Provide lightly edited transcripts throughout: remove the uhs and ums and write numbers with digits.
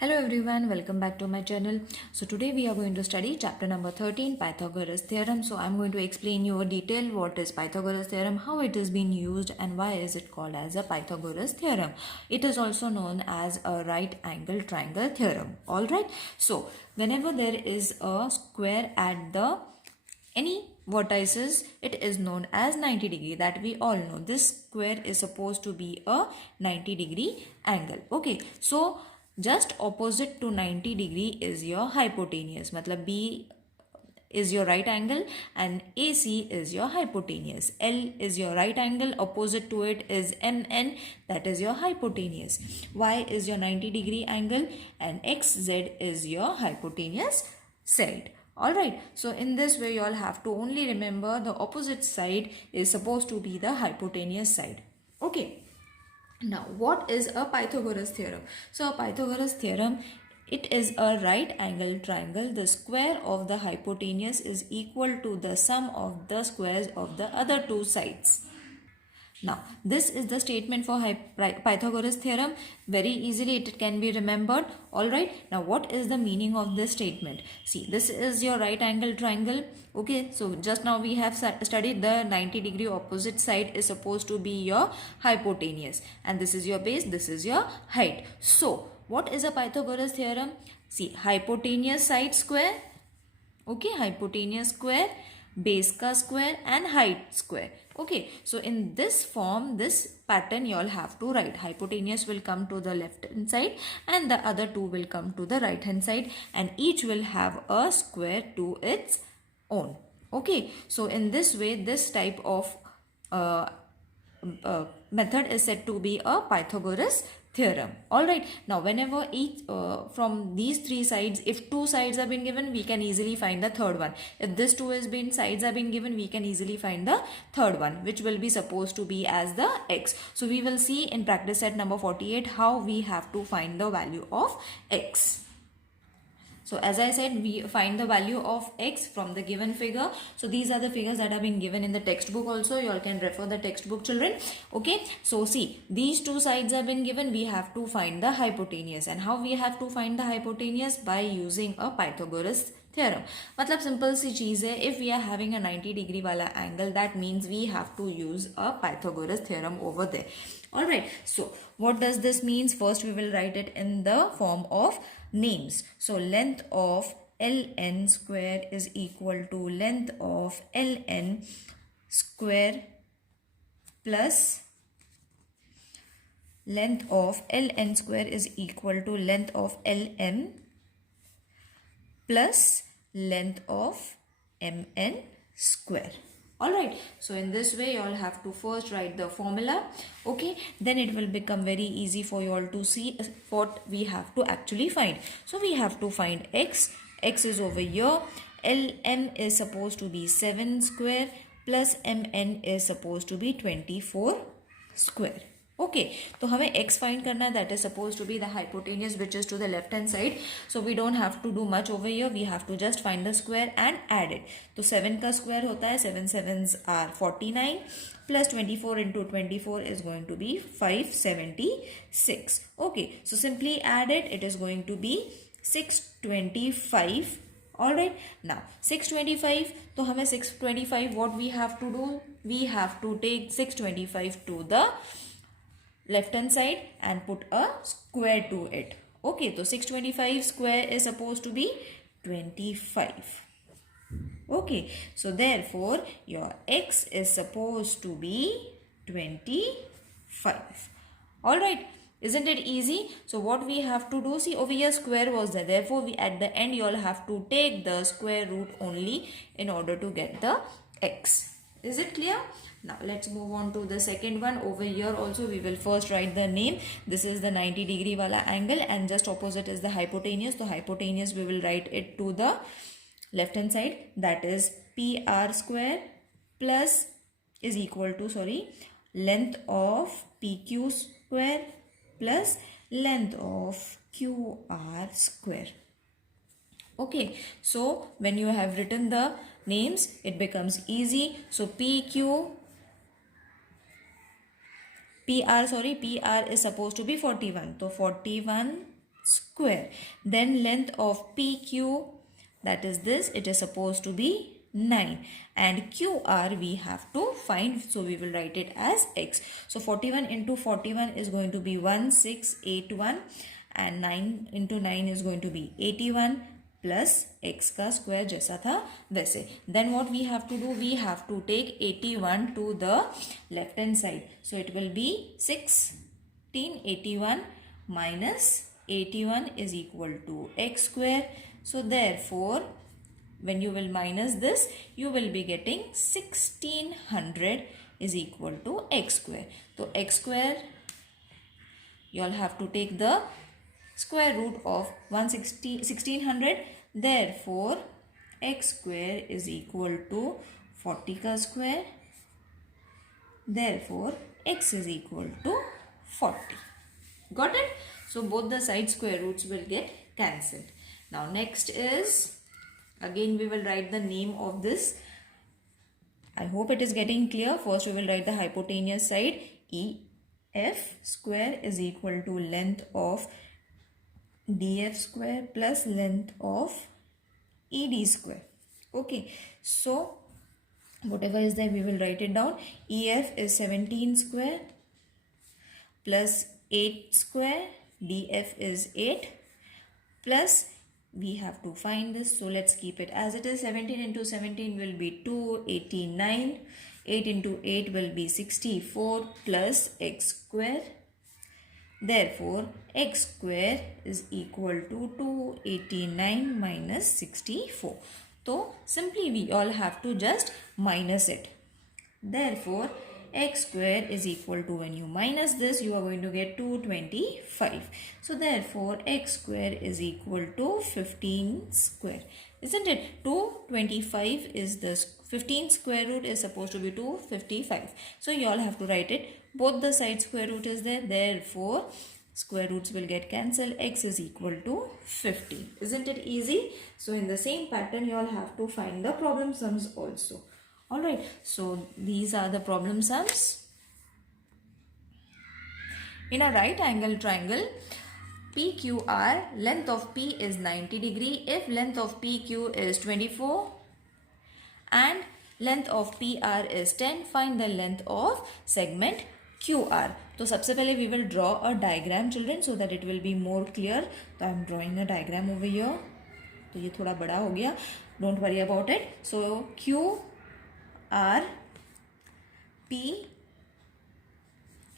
Hello everyone, welcome back to my channel. So today we are going to study chapter number 13, Pythagoras Theorem. So I'm going to explain you in detail what is Pythagoras Theorem, how it is being used and why is it called as a Pythagoras Theorem. It is also known as a right angle triangle theorem. Alright, so whenever there is a square at the any vertices, it is known as 90 degree. That we all know. This square is supposed to be a 90 degree angle. Okay, so just opposite to 90 degree is your hypotenuse. Matlab B is your right angle and AC is your hypotenuse. L is your right angle, opposite to it is MN, that is your hypotenuse. Y is your 90 degree angle and XZ is your hypotenuse side. Alright, so in this way you all have to only remember the opposite side is supposed to be the hypotenuse side. Okay. Now, what is a Pythagoras theorem? So, a Pythagoras theorem, it is a right angle triangle. The square of the hypotenuse is equal to the sum of the squares of the other two sides. Now, this is the statement for Pythagoras theorem. Very easily it can be remembered. Alright, now what is the meaning of this statement? See, this is your right angle triangle. Okay, so just now we have studied the 90 degree opposite side is supposed to be your hypotenuse. And this is your base, this is your height. So, what is a Pythagoras theorem? See, hypotenuse side square. Okay, hypotenuse square, base ka square and height square. Okay, so in this form, this pattern you all have to write. Hypotenuse will come to the left hand side and the other two will come to the right hand side and each will have a square to its own. Okay, so in this way, this type of method is said to be a Pythagoras theorem. Alright, now whenever each from these three sides, if two sides have been given, we can easily find the third one. If this two has been sides have been given, we can easily find the third one, which will be supposed to be as the x. So we will see in practice set number 48 how we have to find the value of x. So as I said, we find the value of x from the given figure. So these are the figures that have been given in the textbook also. You all can refer the textbook, children. Okay. So see, these two sides have been given. We have to find the hypotenuse. And how we have to find the hypotenuse? By using a Pythagoras theorem. मतलब simple सी चीज है. If we are having a 90 degree वाला angle, that means we have to use a Pythagoras theorem over there. Alright. So what does this means? First we will write it in the form of names. So length of ln square is equal to length of ln square plus length of ln square is equal to length of lm plus length of mn square. Alright, so in this way you all have to first write the formula. Okay, then it will become very easy for you all to see what we have to actually find. So we have to find x is over here, lm is supposed to be 7 square plus mn is supposed to be 24 square. Okay, so हमें x find करना है, that is supposed to be the hypotenuse which is to the left hand side. So we don't have to do much over here. We have to just find the square and add it. तो 7 का square होता है 7 sevens are 49 plus 24 into 24 is going to be 576. Okay, so simply add it. It is going to be 625. Alright, now 625. तो हमें 625 what we have to do? We have to take 625 to the left hand side and put a square to it. Okay, so 625 square is supposed to be 25. Okay, so therefore your x is supposed to be 25. Alright, isn't it easy? So what we have to do, see over here square was there, therefore we at the end you all have to take the square root only in order to get the x. Is it clear? Now let's move on to the second one. Over here also we will first write the name. This is the 90 degree wala angle and just opposite is the hypotenuse. So hypotenuse we will write it to the left hand side, that is PR square plus is equal to length of PQ square plus length of QR square. Okay, so when you have written the names it becomes easy. So PR is supposed to be 41. So 41 square. Then length of PQ, that is this, it is supposed to be 9, and QR we have to find, so we will write it as x. So 41 into 41 is going to be 1681, and 9 into 9 is going to be 81 plus x का square जैसा था वैसे. Then what we have to do, we have to take 81 to the left hand side. So it will be 1681 minus 81 is equal to x square. So therefore, when you will minus this, you will be getting 1600 is equal to x square. So x square, you all have to take the square root of 1600. Therefore, x square is equal to 40 ka square. Therefore, x is equal to 40. Got it? So both the side square roots will get cancelled. Now next is, again we will write the name of this. I hope it is getting clear. First we will write the hypotenuse side. EF square is equal to length of DF square plus length of ED square. Okay, so whatever is there we will write it down. EF is 17 square plus 8 square. DF is 8 plus we have to find this, so let's keep it as it is. 17 into 17 will be 289. 8 into 8 will be 64 plus x square. Therefore, x square is equal to 289 minus 64. So, simply we all have to just minus it. Therefore, x square is equal to, when you minus this, you are going to get 225. So, therefore, x square is equal to 15 square. Isn't it? 225 is the 15 square root is supposed to be 255. So, you all have to write it. Both the side square root is there. Therefore, square roots will get cancelled. X is equal to 50. Isn't it easy? So, in the same pattern, you all have to find the problem sums also. Alright, so these are the problem sums. In a right angle triangle, PQR, length of P is 90 degree. If length of PQ is 24 and length of PR is 10, find the length of segment QR. So, सबसे पहले we will draw a diagram, children, so that it will be more clear. So, I am drawing a diagram over here. तो ये थोड़ा बड़ा हो गया. Don't worry about it. So, QR P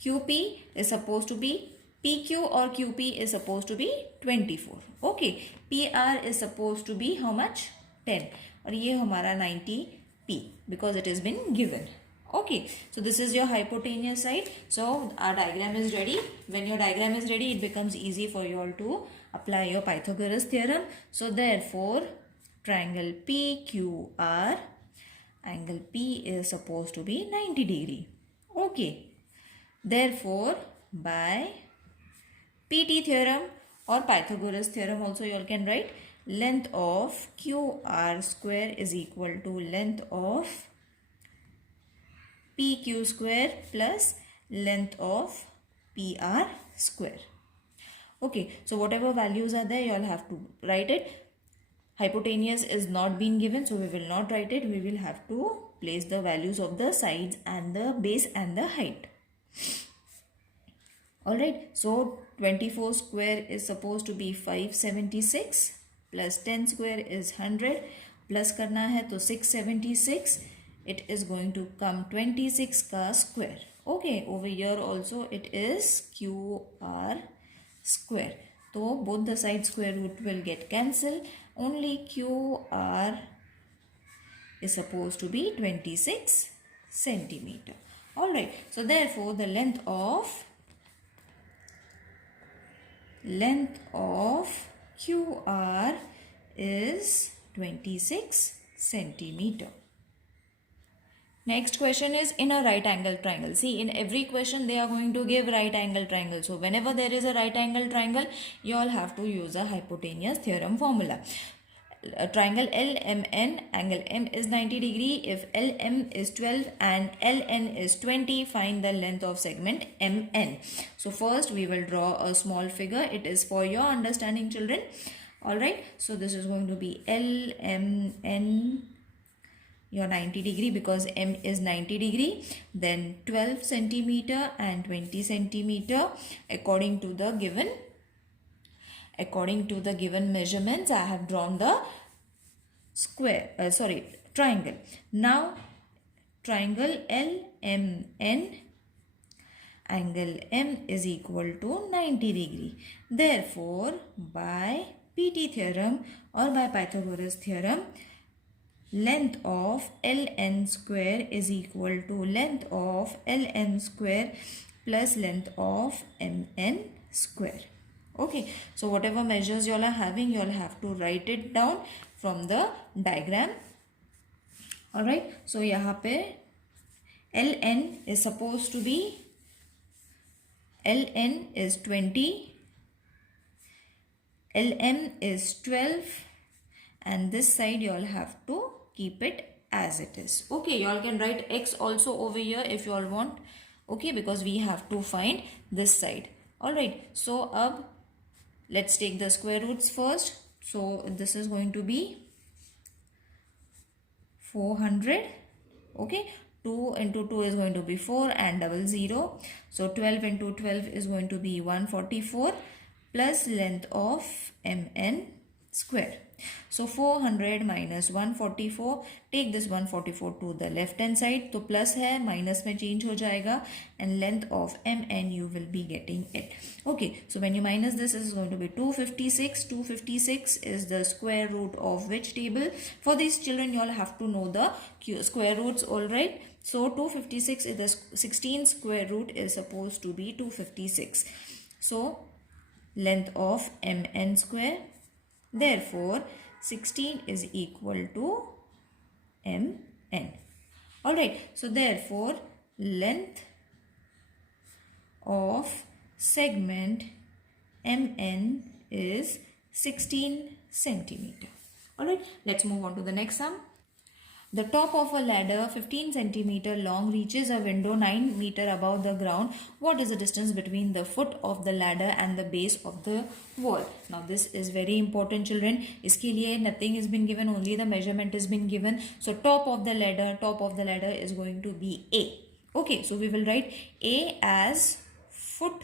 QP is supposed to be PQ or QP is supposed to be 24. Okay. PR is supposed to be how much? 10. और ये हमारा 90P because it has been given. Okay. So this is your hypotenuse side. So our diagram is ready. When your diagram is ready, it becomes easy for you all to apply your Pythagoras theorem. So therefore, triangle PQR, angle P is supposed to be 90 degree. Okay. Therefore, by PT theorem or Pythagoras theorem also you all can write, length of QR square is equal to length of PQ square plus length of PR square. Okay, so whatever values are there, you all have to write it. Hypotenuse is not being given, so we will not write it. We will have to place the values of the sides and the base and the height. Alright, so 24 square is supposed to be 576 plus 10 square is 100 plus करना है तो 676. It is going to come 26 ka square. Okay, over here also it is QR square. So both the side square root will get cancelled. Only QR is supposed to be 26 centimeter. Alright, so therefore the length of QR is 26 centimeter. Next question is in a right angle triangle. See, in every question they are going to give right angle triangle. So whenever there is a right angle triangle, you all have to use a hypotenuse theorem formula. triangle LMN, angle M is 90 degree. If LM is 12 and LN is 20, find the length of segment MN. So first we will draw a small figure. It is for your understanding, children. Alright, so this is going to be LMN, your 90 degree, because M is 90 degree, then 12 centimeter and 20 centimeter according to the given measurements. I have drawn the triangle. Now triangle LMN, angle M is equal to 90 degree. Therefore, by PT theorem or by Pythagoras theorem, length of ln square is equal to length of lm square plus length of mn square. Okay, so whatever measures you all are having, you all have to write it down from the diagram. Alright, so यहाँ पे ln is supposed to be, ln is 20, lm is 12, and this side you all have to keep it as it is. Okay, you all can write x also over here if you all want. Okay, because we have to find this side. Alright, so let's take the square roots first. So this is going to be 400. Okay, 2 into 2 is going to be 4 and double 0. So 12 into 12 is going to be 144 plus length of mn square. So 400 minus 144, take this 144 to the left hand side, तो plus है, minus में change हो जाएगा, and length of mn you will be getting it. Okay, so when you minus this is going to be 256. 256 is the square root of which table? For these children you all have to know the square roots, alright. So 256 is the 16 square root is supposed to be 256. So length of mn square. Therefore, 16 is equal to mn. Alright, so therefore, length of segment mn is 16 centimeter. Alright, let's move on to the next sum. The top of a ladder 15 centimeter long reaches a window 9 meter above the ground. What is the distance between the foot of the ladder and the base of the wall? Now this is very important, children. Iske liye nothing has been given, only the measurement has been given. So top of the ladder is going to be A. Okay, so we will write A as foot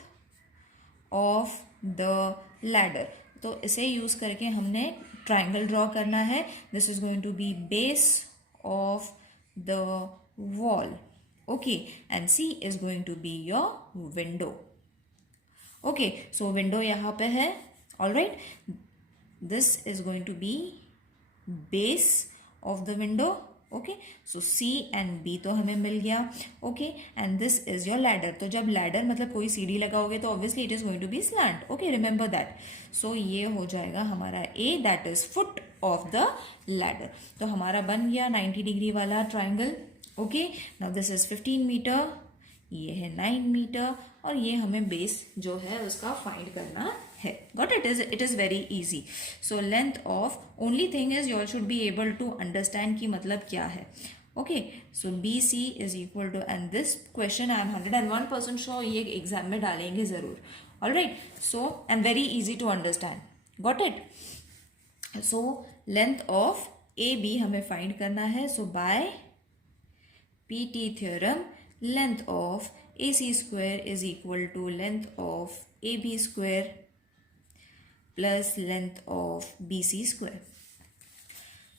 of the ladder. तो इसे use करके हमने triangle draw करना है. This is going to be base of the wall. Okay, and C is going to be your window. Okay, so window यहाँ पे है. Alright, this is going to be base of the window. Okay, so C and B तो हमें मिल गया. Okay, and this is your ladder. तो जब ladder मतलब कोई सीढ़ी लगाओगे तो obviously it is going to be slant. Okay, remember that. So ये हो जाएगा हमारा A, that is foot of the ladder. तो हमारा बन गया 90 डिग्री वाला triangle. Okay, now this is 15 meter, ये है 9 meter, और ये हमें base जो है उसका find करना है. Got it? It is very easy. So length of, only thing is you all should be able to understand कि मतलब क्या है. Okay, so BC is equal to, and this question I am 101% sure ये exam में डालेंगे ज़रूर. Alright, so and very easy to understand. Got it? So length of AB हमें find करना है. So by PT theorem, length of AC square is equal to length of AB square plus length of BC square.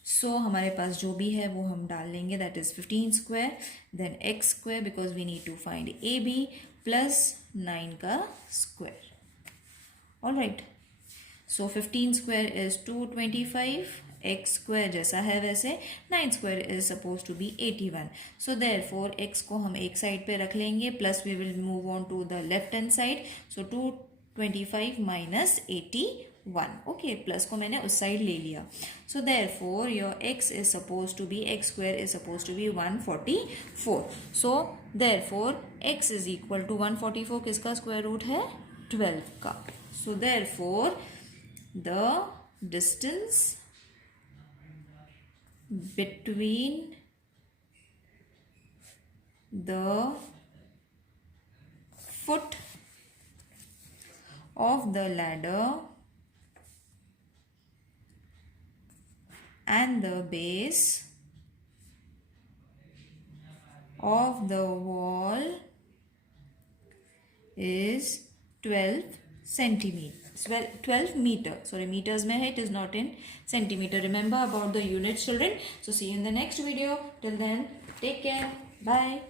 So हमारे पास जो भी है वो हम डाल लेंगे, that is 15 square, then x square because we need to find AB plus 9 का square. Alright, so 15 square is 225, x square जैसा है वैसे, 9 square is supposed to be 81. So therefore x को हम एक side पे रख लेंगे, plus we will move on to the left hand side. So 225 minus 81. Okay, plus को मैंने उस side ले लिया. So therefore your x is supposed to be, x square is supposed to be 144. So therefore x is equal to 144 किसका square root है? 12 का. So therefore the distance between the foot of the ladder and the base of the wall is 12 centimeters. Well, 12 meter. Sorry, meters mein hai, it is not in centimeter. Remember about the units, children. So see you in the next video. Till then, take care. Bye.